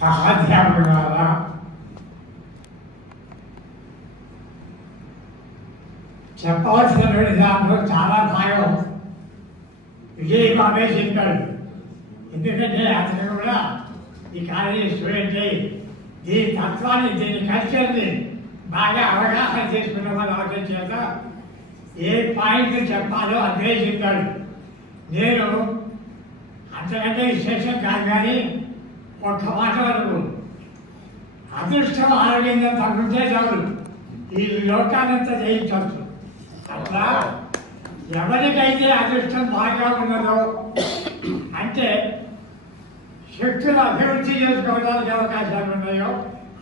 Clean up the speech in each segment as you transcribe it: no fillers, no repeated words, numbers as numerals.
సహాధ్యాపకులారా, చెప్పవలసినటువంటి దాంట్లో చాలా భాగం విజయ్ బాబే చెప్పాడు. ఎందుకంటే అతను కూడా ఈ కాలేజీ స్టూడెంట్ దీని తత్వాన్ని, దీని కల్చర్ని బాగా అవగాహన చేసుకున్న వాళ్ళ అవసరం చేత ఏ పాయింట్ చెప్పాలో అదే చెప్పాడు. నేను అంతకంటే విశేషం కాదు, కానీ ఒక్క మాట వరకు అదృష్టం ఆరోగ్యంగా తగ్గుంటే చాలు ఈ లోకానంతా జయించవచ్చు. అట్లా ఎవరికైతే అదృష్టం బాగా ఉన్నదో, అంటే శక్తులు అభివృద్ధి చేసుకోవడానికి అవకాశాలు ఉన్నాయో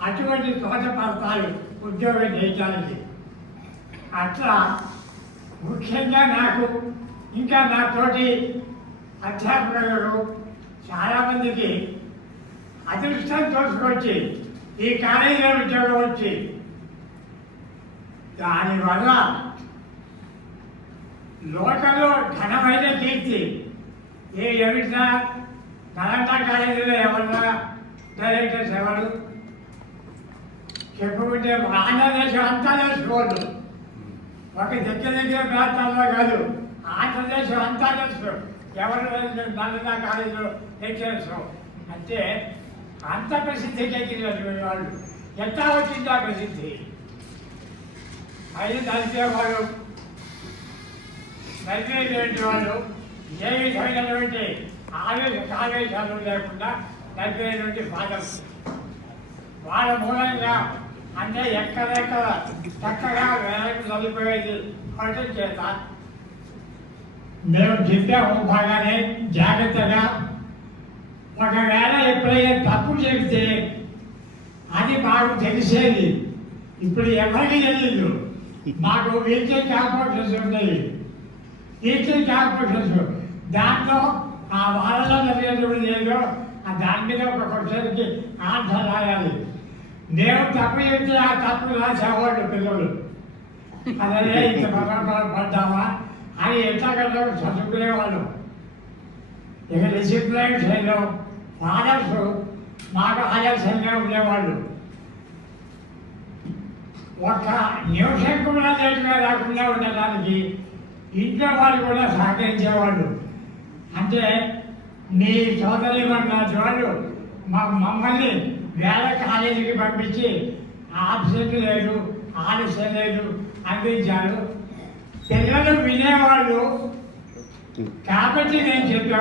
అటువంటి తోట పడతాయి ఉద్యోగం చేయడానికి. అట్లా ముఖ్యంగా నాకు ఇంకా నా తోటి అధ్యాపకులు చాలామందికి అదృష్టం తోసుకొచ్చి ఈ కాలేజీలో ఉద్యోగం వచ్చి దానివల్ల లోకంలో ఘనమైన కీర్తి ఎవరినా నలంద కాలేజీలో ఎవరన్నా డైరెక్టర్స్ ఎవరు చెప్పుకుంటే ఆంధ్రదేశం అంతా తెలుసుకోవద్దు, ఒక దగ్గర ప్రాంతాల్లో కాదు, ఆంధ్రదేశం అంతా తెలుసు ఎవరు నలంద కాలేజీలో లెక్చరర్స్. అంటే అంత ప్రసిద్ధికి ఎక్కినటువంటి వాళ్ళు ఎట్లా వచ్చింది ఆ ప్రసిద్ధి? అది నడిపేవాళ్ళు, నడిపేటువంటి వాళ్ళు ఏ విధమైనటువంటి ఆవేశాలు లేకుండా నడిపేటువంటి ఫాదర్స్. వాళ్ళ మూలంగా అంటే ఎక్కడెక్కడ చక్కగా వేలకు చదివిపోయేది అవటం చేత మేము చెప్పాము బాగానే జాగ్రత్తగా. ఒకవేళ ఎప్పుడైనా తప్పు చెబితే అది మాకు తెలిసేది. ఇప్పుడు ఎవరికి తెలియదు. మాకు వీల్చైర్ కార్పొరేషన్స్ ఉన్నాయి, వీల్చైర్ కార్పొరేషన్స్. దాంట్లో ఆ వాళ్ళలో జరిగేటువంటి ఏదో దాని మీద ఒక క్వశ్చన్కి ఆన్సర్ రాయాలి. మేము తప్పు చెప్తే ఆ తప్పు రాసేవాళ్ళు పిల్లలు. అదే ఇంత పడ్డామా అని ఎట్లా కదా చదువుకునేవాళ్ళు. ఇక డిసిప్లైన్ శైలం ఫాదర్స్ మాకు ఆదర్శంగా ఉండేవాళ్ళు. ఒక నిమిషం కూడా లేటుగా రాకుండా ఉండడానికి ఇంట్లో వాళ్ళు కూడా సహకరించేవాళ్ళు. అంటే మీ సోదరి వాళ్ళు మమ్మల్ని వేళ కాలేజీకి పంపించి ఆబ్సెంట్ లేదు, ఆలస్యం లేదు అందించారు. పిల్లలు వినేవాళ్ళు కాబట్టి నేను చెప్పాను.